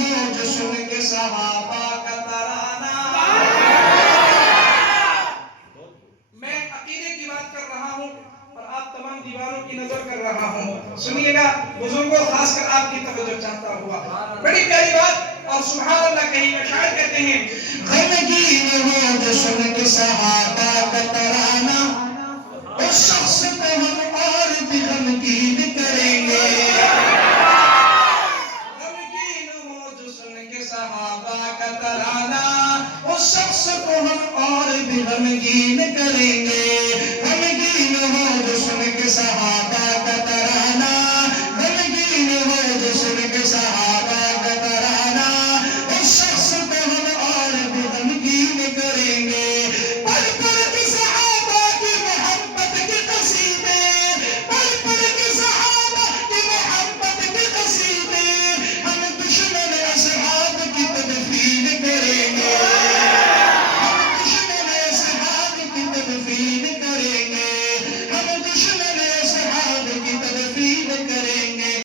ہو جو سن کے صحابہ کا ترانہ. میں عقیدے کی بات کر رہا ہوں اور آپ تمام دیوانوں کی نظر کر رہا ہوں. سنیے گا بزرگوں، خاص کر آپ کی توجہ چاہتا ہوا. بڑی پیاری بات. اور سبحان اللہ کہیں میں شاعر کہتے ہیں غمگین ہو جو سن کے صحابہ کا ترانہ، اس شخص کو ہم اور بھی غمگین کریں گے. غمگین ہو جو سن کے صحابہ کا ترانہ، اس شخص کو ہم اور بھی غمگین کریں